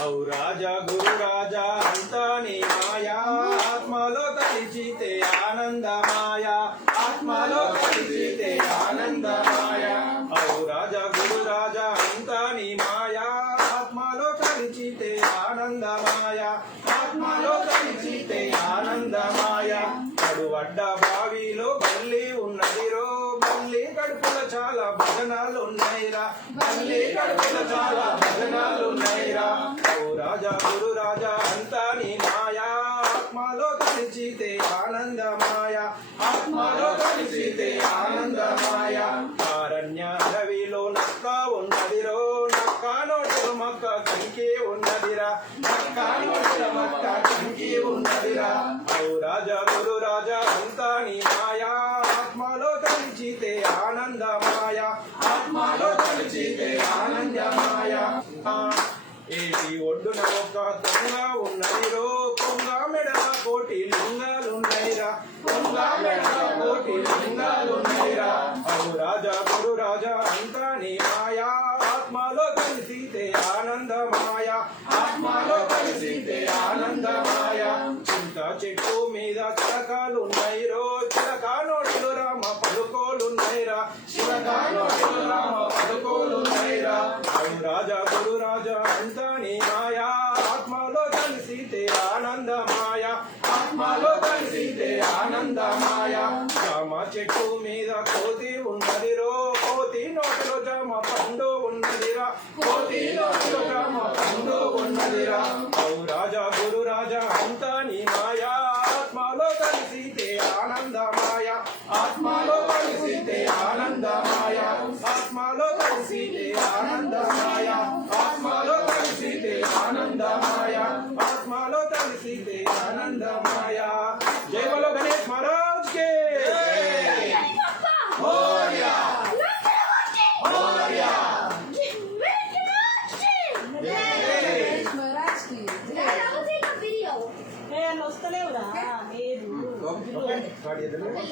ఔ రాజా గురు రాజా అంతా నీ మాయా. ఆత్మలో కలిచితే ఆనందమాయ ఆత్మలో తలిచితే ఆనందమాయ ఔ రాజా గురు రాజా అంతా నీ మాయా. ఆత్మలో కలిచితే ఆనందమాయ ఆత్మలో కలిచితే ఆనందమాయ అడువడ్డ బావిలో బల్లి ఉన్నదిరో. బల్లి కడుపుల చాలా భజనాలు ఉన్నాయిరా. బల్లి కడుపుల చాలా భజనాలు రాజా గురు రాజా అంతా నీ మాయా. ఆత్మలో కలిచితే ఆనందమాయ. ఆత్మలో కలిచితే ఆనందమాయ. అరణ్య అడవిలో నక్క ఉన్నదిరో. నక్క నోటిలో మక్క కంకి ఉన్నదిరా. నక్క నోటిలో మక్క కంకి ఉన్నదిరా. ఓ రాజా గురు రాజా అంతా నీ మాయా. ఆత్మలో కలిచితే ఆనందమాయ. ఏటి ఒడ్డున ఒక దొంగ ఉన్నదిరో కొంగ మెడల కోటి లింగాలున్నాయిరా. కొంగ మెడల కోటి లింగాలున్నాయిరా. అవు రాజా గురు రాజా అంతా నీ మాయా. ఆత్మలో కలిసితే ఆనందమాయ. ఆత్మలో కలిసితే ఆనందమాయ. చింత చెట్టు మీద చిలకాలున్నాయిరో. చిలకా నోటిలో రామ పలుకోలున్నాయిరా. చిలకా నోటిలో అవు రాజా గురు రాజా అంతా నీ మాయా. ఆత్మలో కలిసితే ఆనందమాయ ఆత్మలో కలిసితే ఆనందమాయ జామ చెట్టు మీద కోతి ఉన్నది రో కోతి నోటిలో జామ పండు ఉన్నదిరా. కోతి నోటిలో జామ పండు ఉన్నదిరా. ఔ రాజా గురు రాజా అంతా నీ మాయా. ఆత్మలో కలిసితే ఆనందమాయ ఆత్మలో కలిసితే ఆనందమాయ ఆత్మలో కలిసితే ఆనందమాయ ఆనందమాయ. జై బలో గణేష్ మహారాజ్ కే వస్తలేవురా?